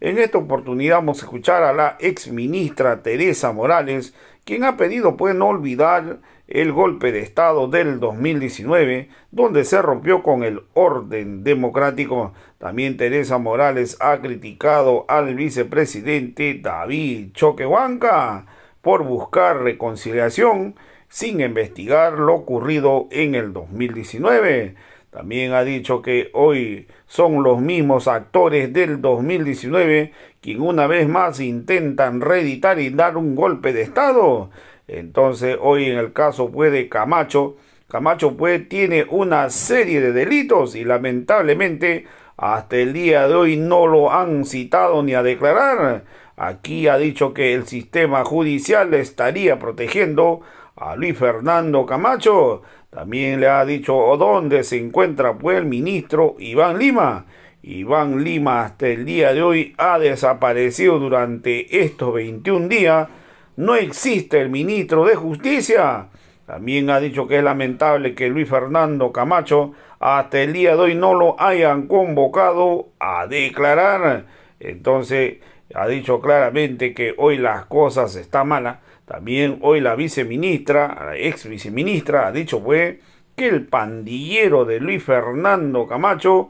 En esta oportunidad vamos a escuchar a la ex ministra Teresa Morales, quien ha pedido pues no olvidar el golpe de Estado del 2019, donde se rompió con el orden democrático. También Teresa Morales ha criticado al vicepresidente David Choquehuanca por buscar reconciliación sin investigar lo ocurrido en el 2019. También ha dicho que hoy son los mismos actores del 2019 quien una vez más intentan reeditar y dar un golpe de Estado. Entonces hoy en el caso pues de Camacho, Camacho pues tiene una serie de delitos y lamentablemente hasta el día de hoy no lo han citado ni a declarar. Aquí ha dicho que el sistema judicial estaría protegiendo a Luis Fernando Camacho. También le ha dicho dónde se encuentra pues el ministro Iván Lima. Iván Lima hasta el día de hoy ha desaparecido durante estos 21 días. No existe el ministro de Justicia. También ha dicho que es lamentable que Luis Fernando Camacho hasta el día de hoy no lo hayan convocado a declarar. Entonces ha dicho claramente que hoy las cosas están malas. También hoy la viceministra, la ex viceministra, ha dicho pues que el pandillero de Luis Fernando Camacho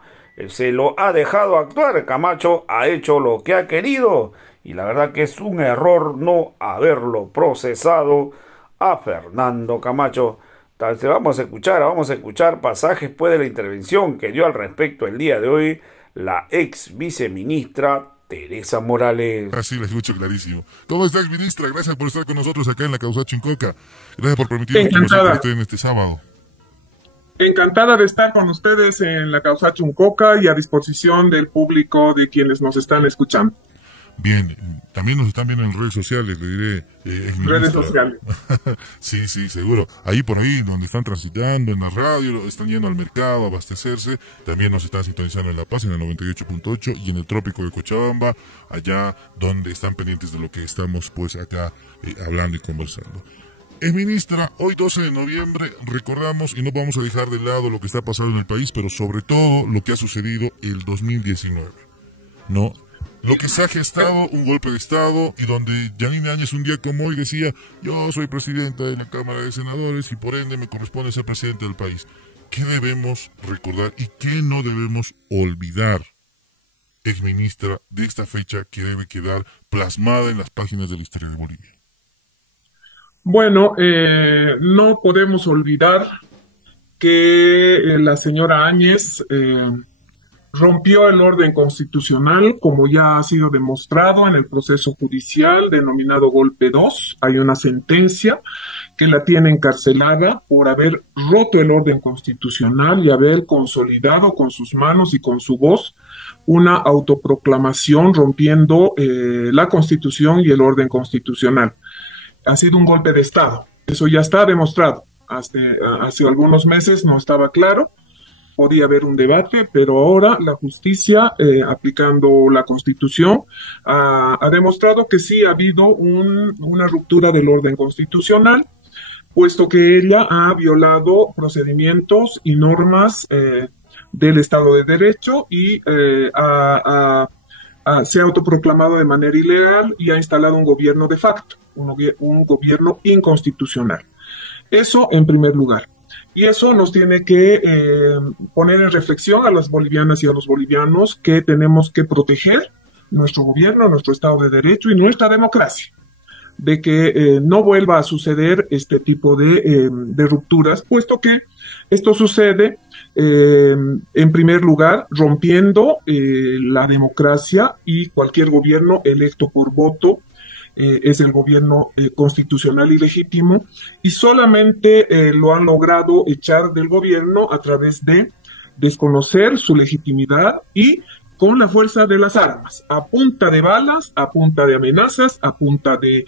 se lo ha dejado actuar. Camacho ha hecho lo que ha querido y la verdad que es un error no haberlo procesado a Fernando Camacho. Entonces vamos a escuchar pasajes pues de la intervención que dio al respecto el día de hoy la ex viceministra Teresa Morales. Así la escucho clarísimo. ¿Cómo estás, ministra? Gracias por estar con nosotros acá en la Causa Chincoca. Gracias por permitirnos conversar con usted en este sábado. Encantada de estar con ustedes en la Causa Chuncoca y a disposición del público de quienes nos están escuchando. Bien, también nos están viendo en redes sociales, le diré. Redes sociales. Sí, seguro. Ahí por ahí donde están transitando, en la radio, están yendo al mercado a abastecerse. También nos están sintonizando en La Paz, en el 98.8 y en el trópico de Cochabamba, allá donde están pendientes de lo que estamos pues acá hablando y conversando. Ministra, hoy 12 de noviembre recordamos y no vamos a dejar de lado lo que está pasando en el país, pero sobre todo lo que ha sucedido el 2019, ¿no? Lo que se ha gestado un golpe de Estado y donde Yanine Áñez un día como hoy decía: yo soy presidenta de la Cámara de Senadores y por ende me corresponde ser presidente del país. ¿Qué debemos recordar y qué no debemos olvidar, exministra, de esta fecha que debe quedar plasmada en las páginas de la historia de Bolivia? Bueno, no podemos olvidar que la señora Áñez rompió el orden constitucional, como ya ha sido demostrado en el proceso judicial denominado Golpe 2. Hay una sentencia que la tiene encarcelada por haber roto el orden constitucional y haber consolidado con sus manos y con su voz una autoproclamación rompiendo la Constitución y el orden constitucional. Ha sido un golpe de Estado. Eso ya está demostrado. Hace algunos meses no estaba claro. Podía haber un debate, pero ahora la justicia, aplicando la Constitución, ha demostrado que sí ha habido una ruptura del orden constitucional, puesto que ella ha violado procedimientos y normas del Estado de Derecho y se ha autoproclamado de manera ilegal y ha instalado un gobierno de facto, un gobierno inconstitucional. Eso en primer lugar. Y eso nos tiene que poner en reflexión a las bolivianas y a los bolivianos que tenemos que proteger nuestro gobierno, nuestro Estado de Derecho y nuestra democracia, de que no vuelva a suceder este tipo de rupturas, puesto que esto sucede, en primer lugar, rompiendo la democracia y cualquier gobierno electo por voto es el gobierno constitucional y legítimo, y solamente lo han logrado echar del gobierno a través de desconocer su legitimidad y con la fuerza de las armas, a punta de balas, a punta de amenazas, a punta de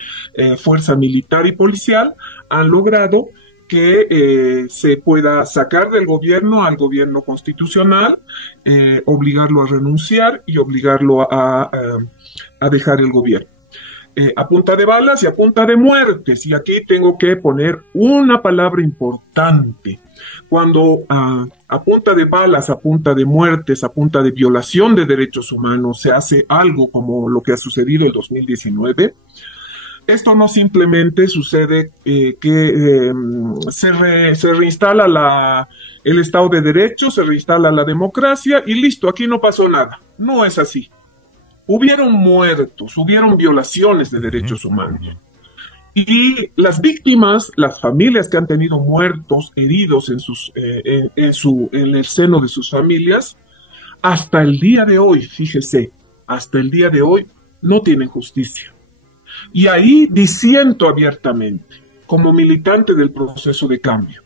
fuerza militar y policial, han logrado que se pueda sacar del gobierno al gobierno constitucional, obligarlo a renunciar y obligarlo a dejar el gobierno. a punta de balas y a punta de muertes. Y aquí tengo que poner una palabra importante. Cuando a punta de balas, a punta de muertes, a punta de violación de derechos humanos se hace algo como lo que ha sucedido en 2019, esto no simplemente sucede que se reinstala el Estado de Derecho, se reinstala la democracia y listo, aquí no pasó nada. No es así. Hubieron muertos, hubieron violaciones de derechos humanos. Y las víctimas, las familias que han tenido muertos, heridos en el seno de sus familias, hasta el día de hoy, fíjese, hasta el día de hoy no tienen justicia. Y ahí disiento abiertamente, como militante del proceso de cambio,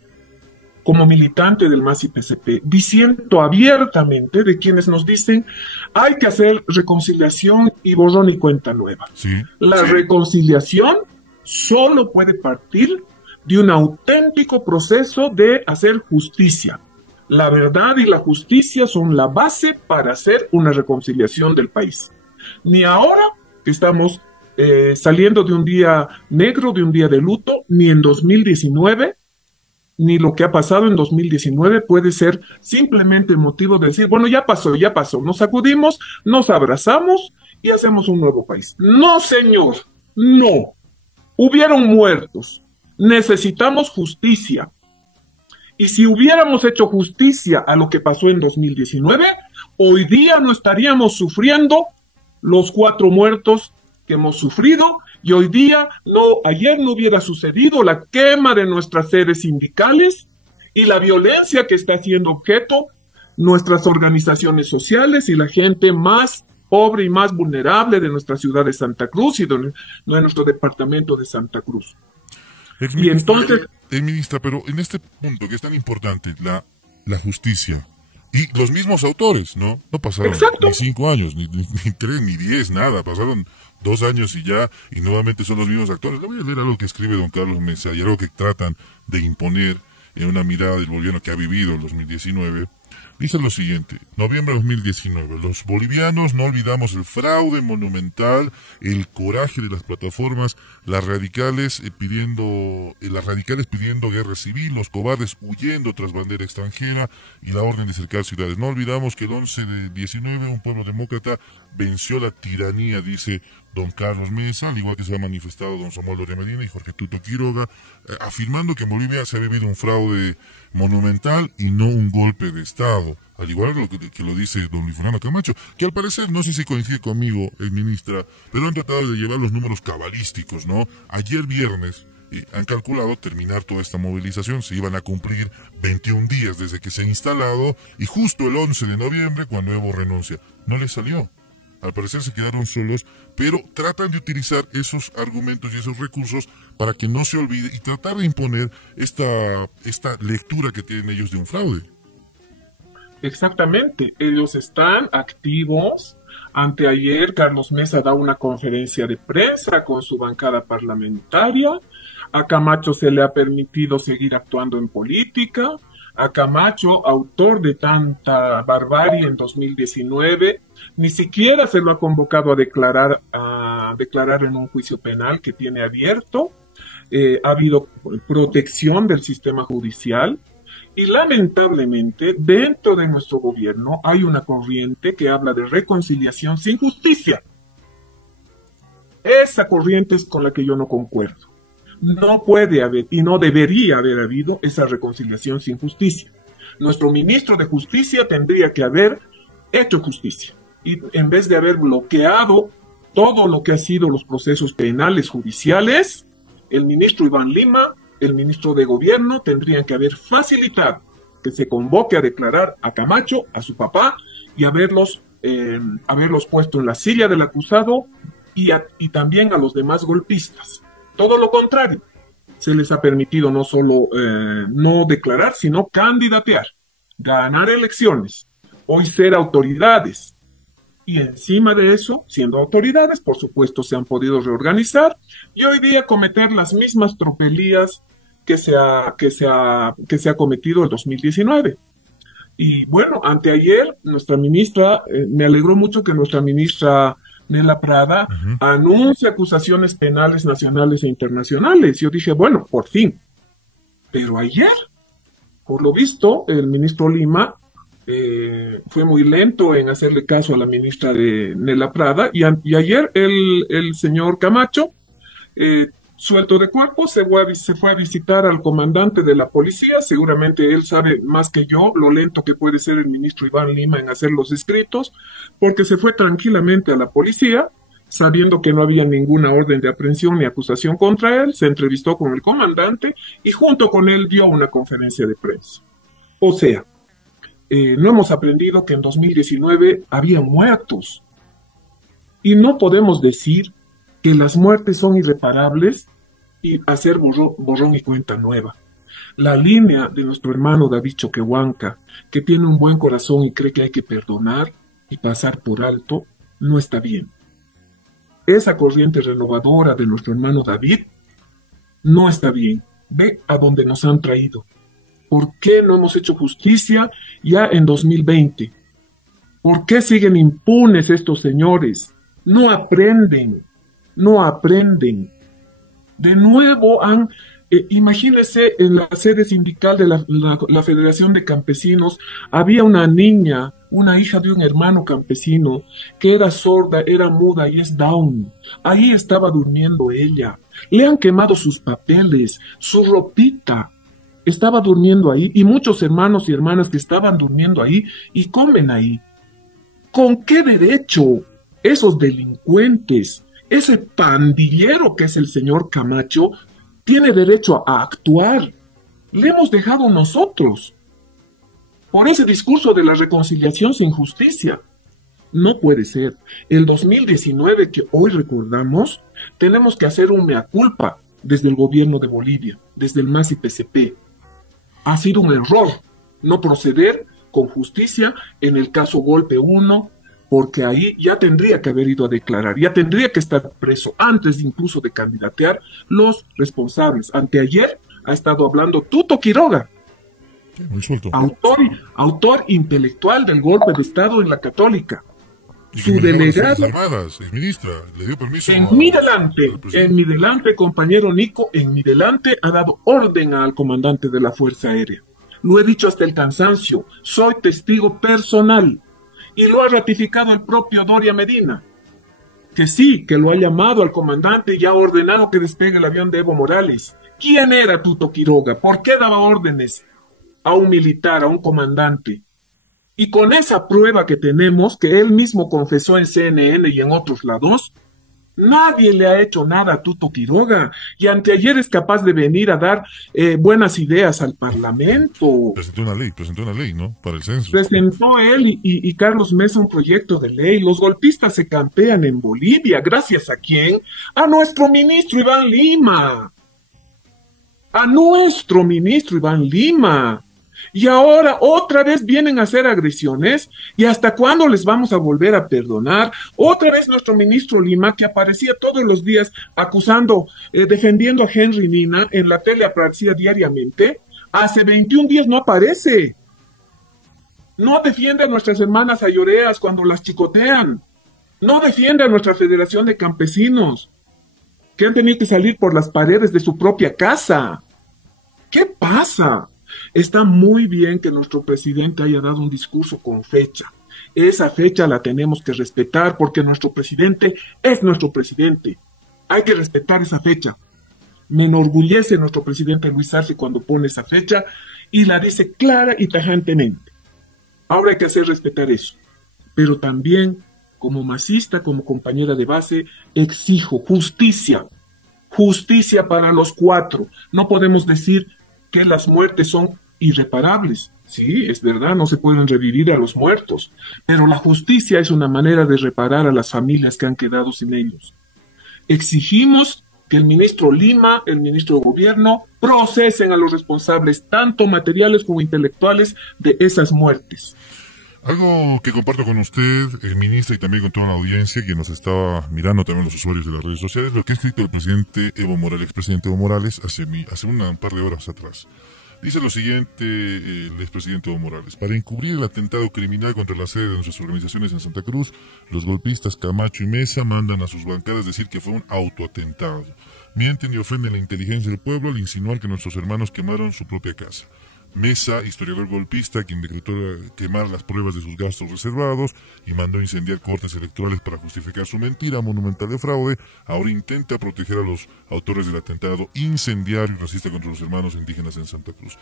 como militante del MAS y PCP, disiento abiertamente de quienes nos dicen hay que hacer reconciliación y borrón y cuenta nueva. Sí, La reconciliación solo puede partir de un auténtico proceso de hacer justicia. La verdad y la justicia son la base para hacer una reconciliación del país. Ni ahora que estamos saliendo de un día negro, de un día de luto, ni en 2019, ni lo que ha pasado en 2019 puede ser simplemente el motivo de decir, bueno, ya pasó, nos sacudimos, nos abrazamos y hacemos un nuevo país. No, señor, no. Hubieron muertos. Necesitamos justicia. Y si hubiéramos hecho justicia a lo que pasó en 2019, hoy día no estaríamos sufriendo los 4 muertos que hemos sufrido y hoy día ayer no hubiera sucedido la quema de nuestras sedes sindicales y la violencia que está siendo objeto nuestras organizaciones sociales y la gente más pobre y más vulnerable de nuestra ciudad de Santa Cruz y de nuestro departamento de Santa Cruz. Y entonces... Ministra, pero en este punto que es tan importante, la justicia, y los mismos autores, ¿no? No pasaron ni 5 años, ni 3, ni 10, nada, pasaron 2 años y ya, y nuevamente son los mismos actores. Le voy a leer algo que escribe don Carlos Mesa y algo que tratan de imponer en una mirada del boliviano que ha vivido en 2019. Dice lo siguiente: noviembre de 2019, los bolivianos no olvidamos el fraude monumental, el coraje de las plataformas, las radicales pidiendo guerra civil, los cobardes huyendo tras bandera extranjera y la orden de cercar ciudades. No olvidamos que el 11 de 19 un pueblo demócrata venció la tiranía, dice don Carlos Mesa, al igual que se ha manifestado don Samuel Doria Medina y Jorge Tuto Quiroga, afirmando que en Bolivia se ha vivido un fraude monumental y no un golpe de Estado, al igual que lo dice don Luis Fernando Camacho, que al parecer, no sé si coincide conmigo, ministra, pero han tratado de llevar los números cabalísticos, ¿no? Ayer viernes han calculado terminar toda esta movilización, se iban a cumplir 21 días desde que se ha instalado, y justo el 11 de noviembre, cuando Evo renuncia, no les salió. Al parecer se quedaron solos, pero tratan de utilizar esos argumentos y esos recursos para que no se olvide y tratar de imponer esta lectura que tienen ellos de un fraude. Exactamente, ellos están activos. Anteayer Carlos Mesa da una conferencia de prensa con su bancada parlamentaria. A Camacho se le ha permitido seguir actuando en política. A Camacho, autor de tanta barbarie en 2019, ni siquiera se lo ha convocado a declarar en un juicio penal que tiene abierto. Ha habido protección del sistema judicial y lamentablemente dentro de nuestro gobierno hay una corriente que habla de reconciliación sin justicia. Esa corriente es con la que yo no concuerdo. No puede haber y no debería haber habido esa reconciliación sin justicia. Nuestro ministro de Justicia tendría que haber hecho justicia y en vez de haber bloqueado todo lo que ha sido los procesos penales judiciales, el ministro Iván Lima, el ministro de Gobierno, tendrían que haber facilitado que se convoque a declarar a Camacho, a su papá, y haberlos puesto en la silla del acusado y también a los demás golpistas. Todo lo contrario, se les ha permitido no solo no declarar, sino candidatear, ganar elecciones, hoy ser autoridades. Y encima de eso, siendo autoridades, por supuesto, se han podido reorganizar y hoy día cometer las mismas tropelías que se ha cometido en 2019. Y bueno, anteayer, nuestra ministra, me alegró mucho que nuestra ministra Nela Prada anuncia acusaciones penales nacionales e internacionales. Yo dije, bueno, por fin. Pero ayer, por lo visto, el ministro Lima fue muy lento en hacerle caso a la ministra de Nela Prada y ayer el señor Camacho, suelto de cuerpo, se fue a visitar al comandante de la policía. Seguramente él sabe más que yo lo lento que puede ser el ministro Iván Lima en hacer los escritos, porque se fue tranquilamente a la policía, sabiendo que no había ninguna orden de aprehensión ni acusación contra él, se entrevistó con el comandante y junto con él dio una conferencia de prensa. O sea, no hemos aprendido que en 2019 había muertos. Y no podemos decir que las muertes son irreparables y hacer borrón y cuenta nueva. La línea de nuestro hermano David Choquehuanca, que tiene un buen corazón y cree que hay que perdonar y pasar por alto, no está bien. Esa corriente renovadora de nuestro hermano David no está bien. Ve a donde nos han traído. ¿Por qué no hemos hecho justicia ya en 2020? ¿Por qué siguen impunes estos señores? No aprenden, no aprenden. De nuevo imagínense, en la sede sindical de la Federación de Campesinos, había una niña, una hija de un hermano campesino, que era sorda, era muda y es Down. Ahí estaba durmiendo ella. Le han quemado sus papeles, su ropita. Estaba durmiendo ahí, y muchos hermanos y hermanas que estaban durmiendo ahí y comen ahí. ¿Con qué derecho esos delincuentes, ese pandillero que es el señor Camacho, tiene derecho a actuar? Le hemos dejado nosotros por ese discurso de la reconciliación sin justicia. No puede ser. El 2019 que hoy recordamos, tenemos que hacer un mea culpa desde el gobierno de Bolivia, desde el MAS y PCP. Ha sido un error no proceder con justicia en el caso Golpe 1, porque ahí ya tendría que haber ido a declarar, ya tendría que estar preso antes incluso de candidatear los responsables. Anteayer ha estado hablando Tuto Quiroga, autor intelectual del golpe de Estado en la Católica. Su delegado, ministra, le dio permiso en mi delante, compañero Nico, en mi delante ha dado orden al comandante de la Fuerza Aérea. Lo he dicho hasta el cansancio, soy testigo personal, y lo ha ratificado el propio Doria Medina, que sí, que lo ha llamado al comandante y ha ordenado que despegue el avión de Evo Morales. ¿Quién era Tuto Quiroga? ¿Por qué daba órdenes a un militar, a un comandante? Y con esa prueba que tenemos, que él mismo confesó en CNN y en otros lados, nadie le ha hecho nada a Tuto Quiroga. Y anteayer es capaz de venir a dar buenas ideas al Parlamento. Presentó una ley, ¿no? Para el censo. Presentó él y Carlos Mesa un proyecto de ley. Los golpistas se campean en Bolivia. ¿Gracias a quién? A nuestro ministro Iván Lima. A nuestro ministro Iván Lima. Y ahora otra vez vienen a hacer agresiones. ¿Y hasta cuándo les vamos a volver a perdonar? Otra vez nuestro ministro Lima, que aparecía todos los días acusando, defendiendo a Henry Nina, en la tele aparecía diariamente. Hace 21 días no aparece. No defiende a nuestras hermanas ayoreas cuando las chicotean. No defiende a nuestra Federación de Campesinos, que han tenido que salir por las paredes de su propia casa. ¿Qué pasa? Está muy bien que nuestro presidente haya dado un discurso con fecha. Esa fecha la tenemos que respetar porque nuestro presidente es nuestro presidente. Hay que respetar esa fecha. Me enorgullece nuestro presidente Luis Arce cuando pone esa fecha y la dice clara y tajantemente. Ahora hay que hacer respetar eso. Pero también, como masista, como compañera de base, exijo justicia. Justicia para los 4. No podemos decir que las muertes son irreparables. Sí, es verdad, no se pueden revivir a los muertos, pero la justicia es una manera de reparar a las familias que han quedado sin ellos. Exigimos que el ministro Lima, el ministro de Gobierno, procesen a los responsables, tanto materiales como intelectuales, de esas muertes. Algo que comparto con usted, ministra, y también con toda la audiencia que nos estaba mirando, también los usuarios de las redes sociales, lo que ha escrito el presidente Evo Morales, expresidente Evo Morales, hace un par de horas atrás. Dice lo siguiente el expresidente Evo Morales: para encubrir el atentado criminal contra la sede de nuestras organizaciones en Santa Cruz, los golpistas Camacho y Mesa mandan a sus bancadas decir que fue un autoatentado. Mienten y ofenden la inteligencia del pueblo al insinuar que nuestros hermanos quemaron su propia casa. Mesa, historiador golpista, quien decretó quemar las pruebas de sus gastos reservados y mandó incendiar cortes electorales para justificar su mentira monumental de fraude, ahora intenta proteger a los autores del atentado incendiario y racista contra los hermanos indígenas en Santa Cruz.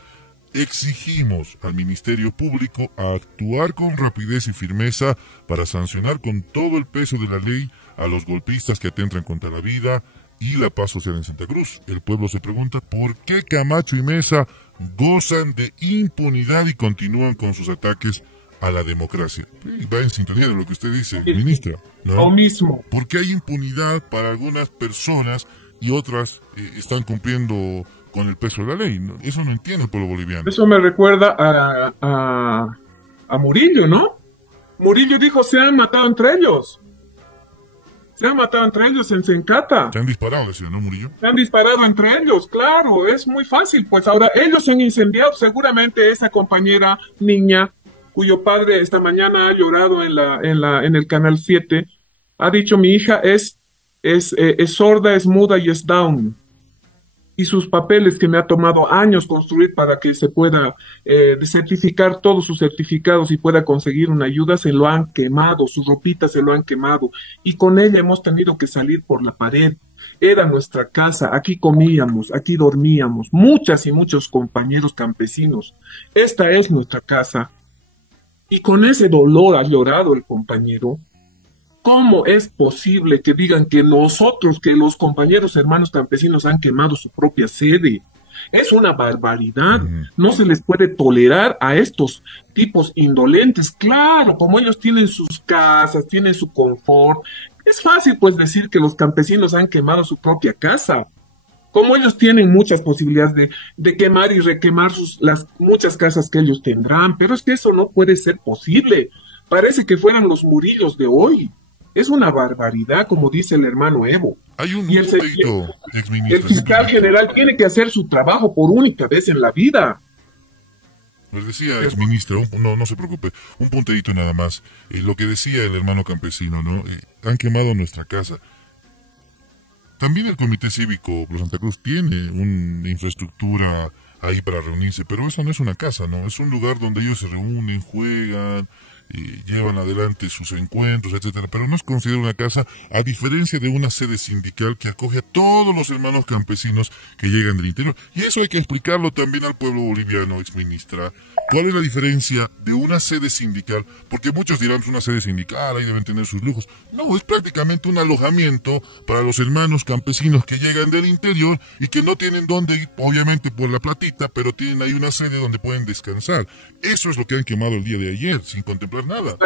Exigimos al Ministerio Público a actuar con rapidez y firmeza para sancionar con todo el peso de la ley a los golpistas que atentan contra la vida y la paz social en Santa Cruz. El pueblo se pregunta por qué Camacho y Mesa gozan de impunidad y continúan con sus ataques a la democracia. Va en sintonía de lo que usted dice, ministra, ¿no? Lo mismo. ¿Por qué hay impunidad para algunas personas y otras están cumpliendo con el peso de la ley? Eso no entiende el pueblo boliviano. Eso me recuerda a Murillo, ¿no? Murillo dijo, se han matado entre ellos. Se han matado entre ellos en Sencata. Se han disparado, decía, ¿no, Murillo? Se han disparado entre ellos, claro, es muy fácil. Pues ahora ellos se han incendiado. Seguramente esa compañera niña, cuyo padre esta mañana ha llorado en el Canal 7, ha dicho, mi hija es sorda, es muda y es down. Y sus papeles que me ha tomado años construir para que se pueda certificar todos sus certificados y pueda conseguir una ayuda, se lo han quemado, sus ropitas se lo han quemado. Y con ella hemos tenido que salir por la pared. Era nuestra casa, aquí comíamos, aquí dormíamos, muchas y muchos compañeros campesinos. Esta es nuestra casa. Y con ese dolor ha llorado el compañero. ¿Cómo es posible que digan que nosotros, que los compañeros hermanos campesinos han quemado su propia sede? Es una barbaridad. No se les puede tolerar a estos tipos indolentes. Claro, como ellos tienen sus casas, tienen su confort, es fácil pues decir que los campesinos han quemado su propia casa. Como ellos tienen muchas posibilidades de quemar y requemar las muchas casas que ellos tendrán, pero es que eso no puede ser posible. Parece que fueran los Murillos de hoy. Es una barbaridad, como dice el hermano Evo. Hay un y el fiscal general tiene que hacer su trabajo por única vez en la vida. Les decía, exministro, no se preocupe, un puntadito nada más. Lo que decía el hermano campesino, ¿no? Han quemado nuestra casa. También el Comité Cívico Pro Santa Cruz tiene una infraestructura ahí para reunirse, pero eso no es una casa, ¿no? Es un lugar donde ellos se reúnen, juegan, y llevan adelante sus encuentros, etcétera, pero no es considerado una casa, a diferencia de una sede sindical que acoge a todos los hermanos campesinos que llegan del interior. Y eso hay que explicarlo también al pueblo boliviano, exministra. ¿Cuál es la diferencia de una sede sindical? Porque muchos dirán, una sede sindical, ahí deben tener sus lujos. No, es prácticamente un alojamiento para los hermanos campesinos que llegan del interior y que no tienen dónde ir, obviamente por la platita, pero tienen ahí una sede donde pueden descansar. Eso es lo que han quemado el día de ayer, sin contemplar nada.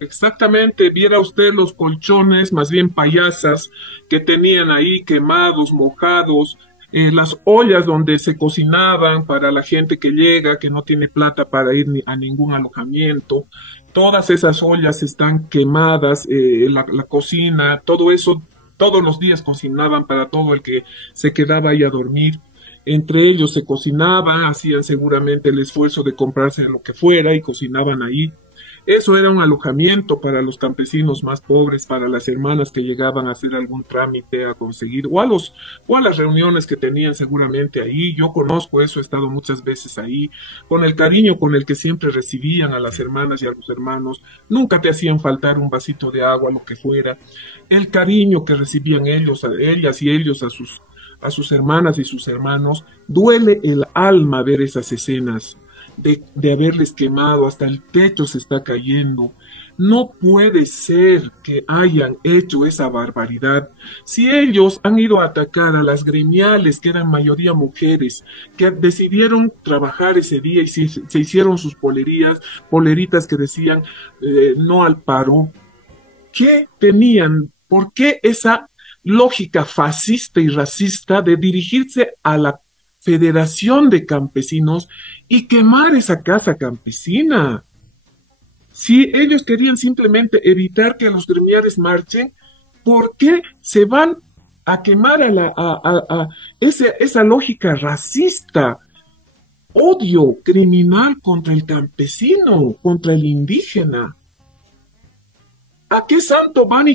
Exactamente. Viera usted los colchones, más bien payasas, que tenían ahí quemados, mojados, las ollas donde se cocinaban para la gente que llega, que no tiene plata para ir a ningún alojamiento. Todas esas ollas están quemadas, la cocina, todo eso, todos los días cocinaban para todo el que se quedaba ahí a dormir. Entre ellos se cocinaban, hacían seguramente el esfuerzo de comprarse lo que fuera y cocinaban ahí. Eso era un alojamiento para los campesinos más pobres, para las hermanas que llegaban a hacer algún trámite, a conseguir, o a las reuniones que tenían seguramente ahí. Yo conozco eso, he estado muchas veces ahí, con el cariño con el que siempre recibían a las hermanas y a los hermanos. Nunca te hacían faltar un vasito de agua, lo que fuera. El cariño que recibían ellos, ellas y ellos a sus hermanas y sus hermanos. Duele el alma ver esas escenas. De haberles quemado, hasta el techo se está cayendo. No puede ser que hayan hecho esa barbaridad. Si ellos han ido a atacar a las gremiales, que eran mayoría mujeres, que decidieron trabajar ese día y se hicieron sus poleritas que decían no al paro, ¿qué tenían? ¿Por qué esa lógica fascista y racista de dirigirse a la Federación de Campesinos y quemar esa casa campesina? Si ellos querían simplemente evitar que los gremiales marchen, ¿por qué se van a quemar esa lógica racista? odio criminal contra el campesino, contra el indígena. ¿A qué santo van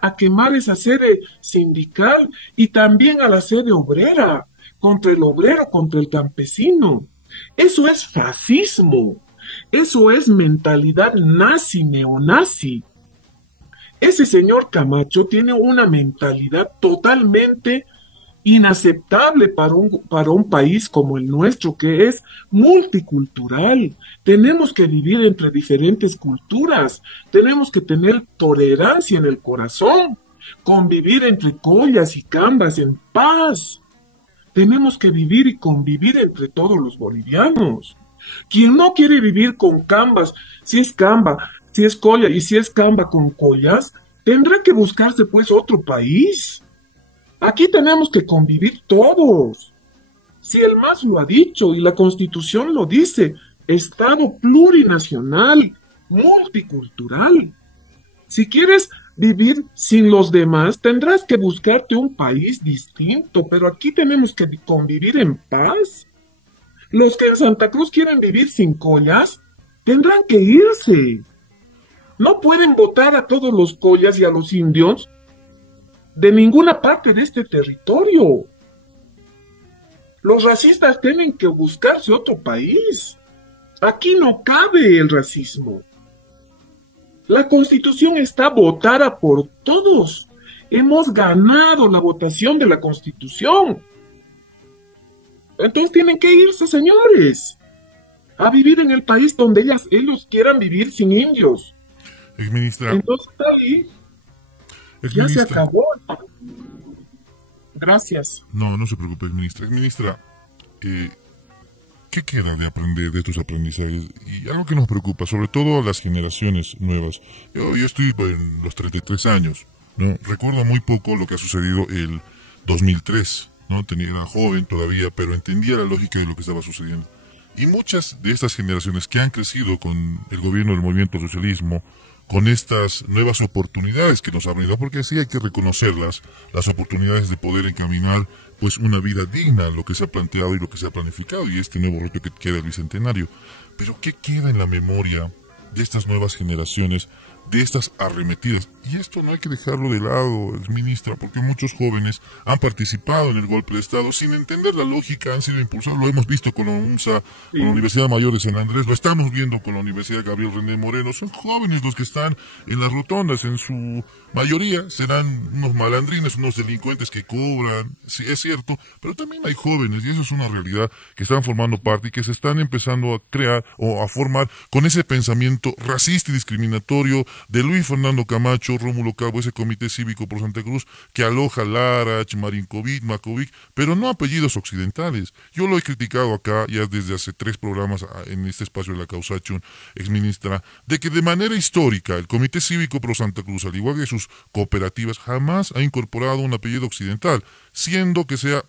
a quemar esa sede sindical y también a la sede obrera, contra el obrero, contra el campesino? Eso es fascismo, eso es mentalidad nazi, neonazi. Ese señor Camacho tiene una mentalidad totalmente inaceptable para un país como el nuestro, que es multicultural. Tenemos que vivir entre diferentes culturas, tenemos que tener tolerancia en el corazón, convivir entre collas y cambas en paz. Tenemos que vivir y convivir entre todos los bolivianos. Quien no quiere vivir con cambas, si es camba, si es colla y si es camba con collas, tendrá que buscarse pues otro país. Aquí tenemos que convivir todos. Si el MAS lo ha dicho y la Constitución lo dice, Estado plurinacional, multicultural. Si quieres vivir sin los demás, tendrás que buscarte un país distinto, pero aquí tenemos que convivir en paz. Los que en Santa Cruz quieren vivir sin collas, tendrán que irse. No pueden votar a todos los collas y a los indios de ninguna parte de este territorio. Los racistas tienen que buscarse otro país. Aquí no cabe el racismo. La Constitución está votada por todos. Hemos ganado la votación de la Constitución. Entonces tienen que irse, señores, a vivir en el país donde ellos quieran vivir sin indios. Exministra. Entonces ahí ya se acabó. Gracias. No se preocupe, exministra. Exministra, ¿qué queda de aprender de estos aprendizajes? Y algo que nos preocupa, sobre todo a las generaciones nuevas. Yo estoy en los 33 años, ¿no? Recuerdo muy poco lo que ha sucedido el 2003, ¿no? Era joven todavía, pero entendía la lógica de lo que estaba sucediendo. Y muchas de estas generaciones que han crecido con el gobierno del movimiento socialismo, con estas nuevas oportunidades que nos han brindado, porque sí hay que reconocerlas, las oportunidades de poder encaminar pues una vida digna, lo que se ha planteado y lo que se ha planificado, y este nuevo reto que queda el Bicentenario. Pero ¿qué queda en la memoria de estas nuevas generaciones, de estas arremetidas? Y esto no hay que dejarlo de lado, exministra, porque muchos jóvenes han participado en el golpe de Estado sin entender la lógica, han sido impulsados, lo hemos visto con la UNSA, con la Universidad Mayor de San Andrés, lo estamos viendo con la Universidad Gabriel René Moreno. Son jóvenes los que están en las rotondas, en su mayoría serán unos malandrines, unos delincuentes que cobran, sí, es cierto, pero también hay jóvenes, y eso es una realidad, que están formando parte y que se están empezando a crear o a formar con ese pensamiento racista y discriminatorio de Luis Fernando Camacho, Rómulo Cabo, ese comité cívico por Santa Cruz que aloja Larach, Marinkovic, Makovic, pero no apellidos occidentales. Yo lo he criticado acá ya desde hace 3 programas en este espacio de la Causachun, exministra, de que de manera histórica el comité cívico pro Santa Cruz, al igual que sus cooperativas, jamás ha incorporado un apellido occidental, siendo que sea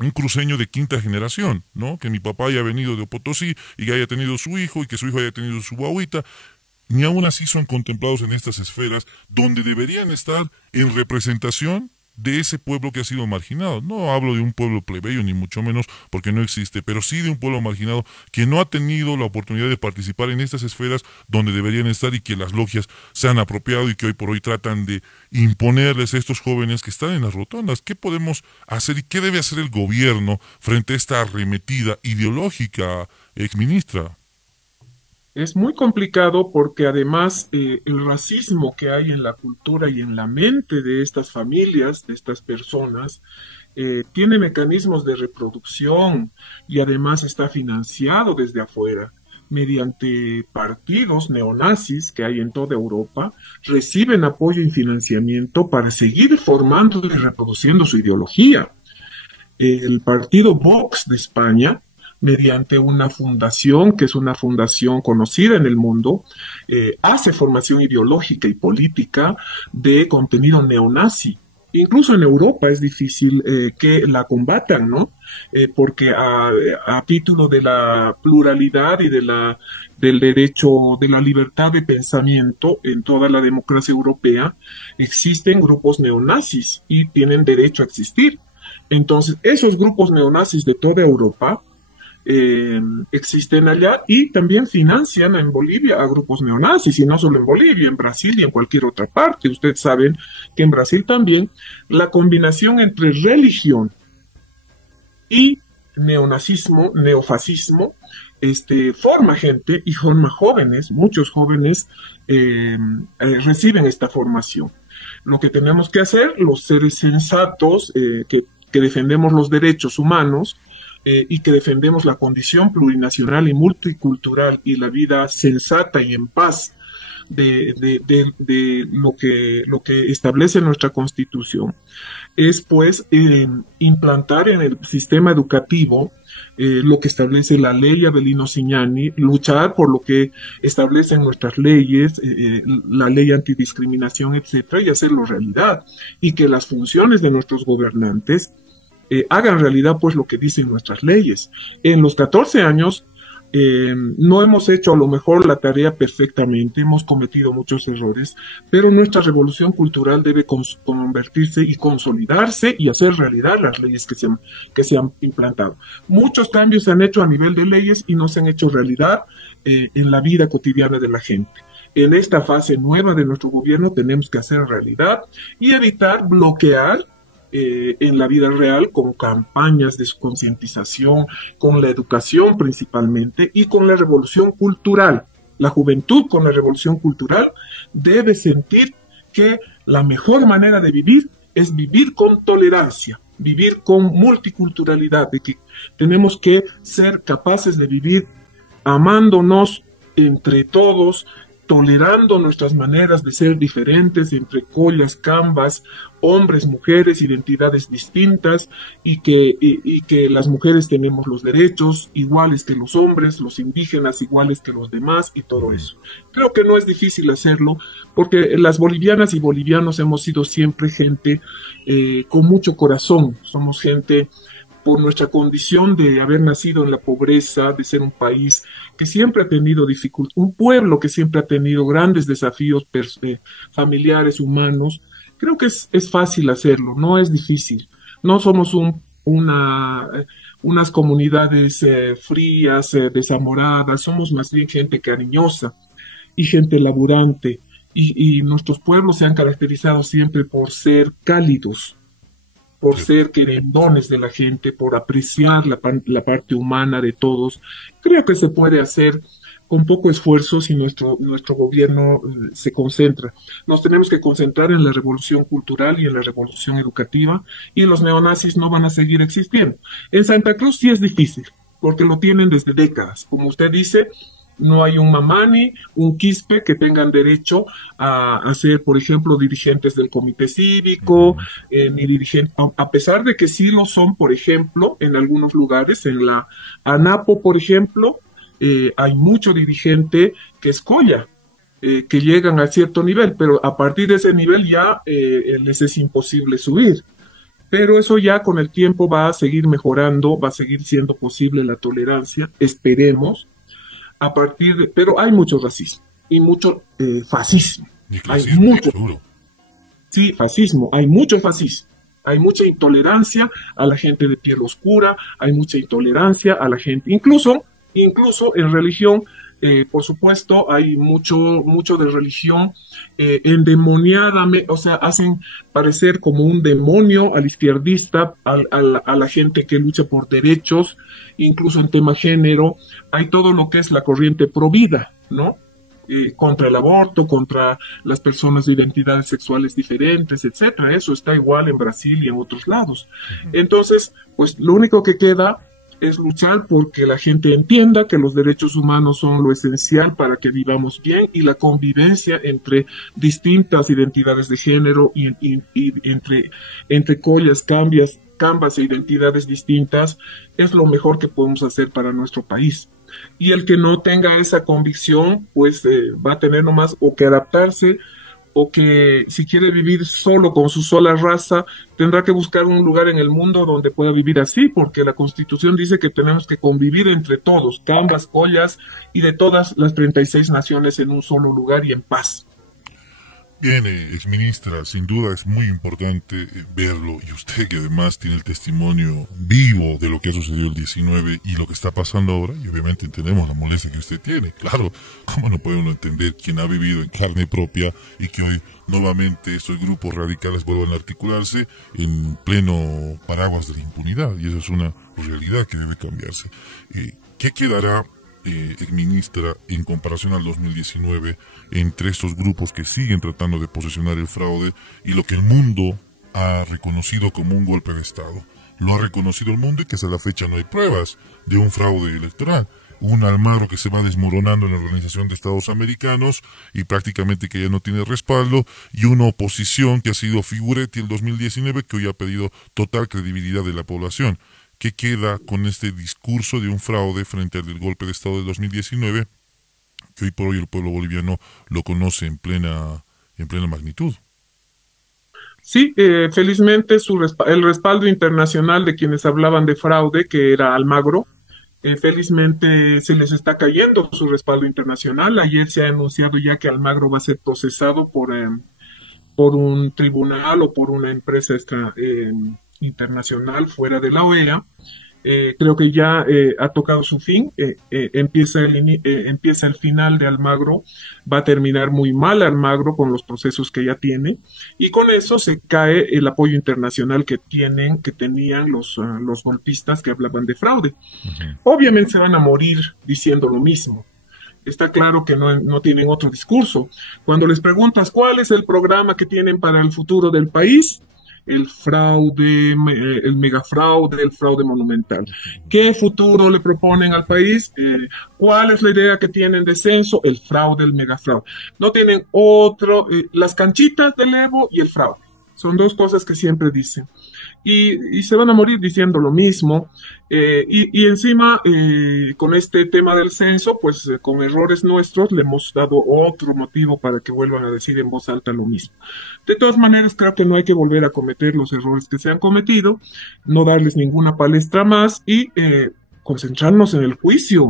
un cruceño de 5ª generación, ¿no? Que mi papá haya venido de Potosí y que haya tenido su hijo y que su hijo haya tenido su guaguita. Ni aún así son contemplados en estas esferas donde deberían estar en representación de ese pueblo que ha sido marginado. No hablo de un pueblo plebeyo, ni mucho menos, porque no existe, pero sí de un pueblo marginado que no ha tenido la oportunidad de participar en estas esferas donde deberían estar y que las logias se han apropiado y que hoy por hoy tratan de imponerles a estos jóvenes que están en las rotondas. ¿Qué podemos hacer y qué debe hacer el gobierno frente a esta arremetida ideológica, exministra? Es muy complicado porque además el racismo que hay en la cultura y en la mente de estas familias, de estas personas, tiene mecanismos de reproducción y además está financiado desde afuera mediante partidos neonazis que hay en toda Europa, reciben apoyo y financiamiento para seguir formando y reproduciendo su ideología. El partido Vox de España, mediante una fundación, que es una fundación conocida en el mundo, hace formación ideológica y política de contenido neonazi. Incluso en Europa es difícil que la combatan, ¿no? Porque a título de la pluralidad y del derecho, de la libertad de pensamiento en toda la democracia europea, existen grupos neonazis y tienen derecho a existir. Entonces, esos grupos neonazis de toda Europa existen allá y también financian en Bolivia a grupos neonazis, y no solo en Bolivia, en Brasil y en cualquier otra parte. Ustedes saben que en Brasil también la combinación entre religión y neonazismo, neofascismo, forma gente y forma jóvenes, muchos jóvenes reciben esta formación. Lo que tenemos que hacer, los seres sensatos que defendemos los derechos humanos y que defendemos la condición plurinacional y multicultural y la vida sensata y en paz de lo que establece nuestra Constitución, es pues implantar en el sistema educativo lo que establece la ley Avelino Cignani, luchar por lo que establecen nuestras leyes, la ley antidiscriminación, etcétera, y hacerlo realidad, y que las funciones de nuestros gobernantes hagan realidad pues lo que dicen nuestras leyes. En los 14 años no hemos hecho a lo mejor la tarea perfectamente, hemos cometido muchos errores, pero nuestra revolución cultural debe convertirse y consolidarse y hacer realidad las leyes que se han implantado. Muchos cambios se han hecho a nivel de leyes y no se han hecho realidad en la vida cotidiana de la gente. En esta fase nueva de nuestro gobierno tenemos que hacer realidad y evitar bloquear en la vida real con campañas de concientización, con la educación principalmente y con la revolución cultural. La juventud con la revolución cultural debe sentir que la mejor manera de vivir es vivir con tolerancia, vivir con multiculturalidad, de que tenemos que ser capaces de vivir amándonos entre todos, tolerando nuestras maneras de ser diferentes entre collas, cambas, hombres, mujeres, identidades distintas, y que las mujeres tenemos los derechos iguales que los hombres, los indígenas iguales que los demás y todo eso. Creo que no es difícil hacerlo porque las bolivianas y bolivianos hemos sido siempre gente con mucho corazón, somos gente por nuestra condición de haber nacido en la pobreza, de ser un país que siempre ha tenido dificultades, un pueblo que siempre ha tenido grandes desafíos familiares, humanos. Creo que es fácil hacerlo, no es difícil. No somos unas comunidades frías, desamoradas, somos más bien gente cariñosa y gente laburante. Y nuestros pueblos se han caracterizado siempre por ser cálidos, por ser querendones de la gente, por apreciar la parte humana de todos. Creo que se puede hacer con poco esfuerzo si nuestro gobierno se concentra. Nos tenemos que concentrar en la revolución cultural y en la revolución educativa, y los neonazis no van a seguir existiendo. En Santa Cruz sí es difícil, porque lo tienen desde décadas. Como usted dice, no hay un mamani, un quispe que tengan derecho a ser, por ejemplo, dirigentes del comité cívico, ni dirigentes, a pesar de que sí lo son, por ejemplo, en algunos lugares, en la ANAPO, por ejemplo, hay mucho dirigente que es colla, que llegan a cierto nivel, pero a partir de ese nivel ya les es imposible subir. Pero eso ya con el tiempo va a seguir mejorando, va a seguir siendo posible la tolerancia, esperemos. Pero hay mucho racismo y mucho fascismo. Hay mucho, sí, fascismo, hay mucho fascismo. Hay mucha intolerancia a la gente de piel oscura, hay mucha intolerancia a la gente, incluso en religión, por supuesto, hay mucho de religión endemoniada, o sea, hacen parecer como un demonio al izquierdista, a la gente que lucha por derechos, incluso en tema género. Hay todo lo que es la corriente provida, ¿no? Contra el aborto, contra las personas de identidades sexuales diferentes, etcétera. Eso está igual en Brasil y en otros lados. Entonces, pues lo único que queda es luchar porque la gente entienda que los derechos humanos son lo esencial para que vivamos bien, y la convivencia entre distintas identidades de género y entre collas, cambas e identidades distintas es lo mejor que podemos hacer para nuestro país. Y el que no tenga esa convicción, pues va a tener nomás o que adaptarse, o que si quiere vivir solo con su sola raza, tendrá que buscar un lugar en el mundo donde pueda vivir así, porque la Constitución dice que tenemos que convivir entre todos, cambas, collas y de todas las 36 naciones en un solo lugar y en paz. Bien, exministra, sin duda es muy importante verlo, y usted que además tiene el testimonio vivo de lo que ha sucedido el 19 y lo que está pasando ahora, y obviamente entendemos la molestia que usted tiene. Claro, ¿cómo no puede uno entender quien ha vivido en carne propia y que hoy nuevamente estos grupos radicales vuelvan a articularse en pleno paraguas de la impunidad? Y eso es una realidad que debe cambiarse. ¿Qué quedará, exministra, en comparación al 2019 entre estos grupos que siguen tratando de posesionar el fraude y lo que el mundo ha reconocido como un golpe de Estado? Lo ha reconocido el mundo, y que hasta la fecha no hay pruebas de un fraude electoral. Un Almagro que se va desmoronando en la Organización de Estados Americanos y prácticamente que ya no tiene respaldo, y una oposición que ha sido figuretti el 2019, que hoy ha pedido total credibilidad de la población. ¿Qué queda con este discurso de un fraude frente al del golpe de Estado del 2019, que hoy por hoy el pueblo boliviano lo conoce en plena magnitud? Sí, felizmente el respaldo internacional de quienes hablaban de fraude, que era Almagro, felizmente se les está cayendo su respaldo internacional. Ayer se ha anunciado ya que Almagro va a ser procesado por un tribunal o por una empresa internacional fuera de la OEA. Creo que ya ha tocado su fin, empieza el final de Almagro, va a terminar muy mal Almagro con los procesos que ya tiene, y con eso se cae el apoyo internacional que tenían los golpistas que hablaban de fraude. Obviamente se van a morir diciendo lo mismo. Está claro que no tienen otro discurso. Cuando les preguntas cuál es el programa que tienen para el futuro del país, el fraude, el megafraude, el fraude monumental. ¿Qué futuro le proponen al país? ¿Cuál es la idea que tienen de censo? El fraude, el megafraude. No tienen otro, las canchitas del Evo y el fraude. Son dos cosas que siempre dicen. Y se van a morir diciendo lo mismo. Y encima, con este tema del censo, pues con errores nuestros le hemos dado otro motivo para que vuelvan a decir en voz alta lo mismo. De todas maneras, creo que no hay que volver a cometer los errores que se han cometido, no darles ninguna palestra más y concentrarnos en el juicio.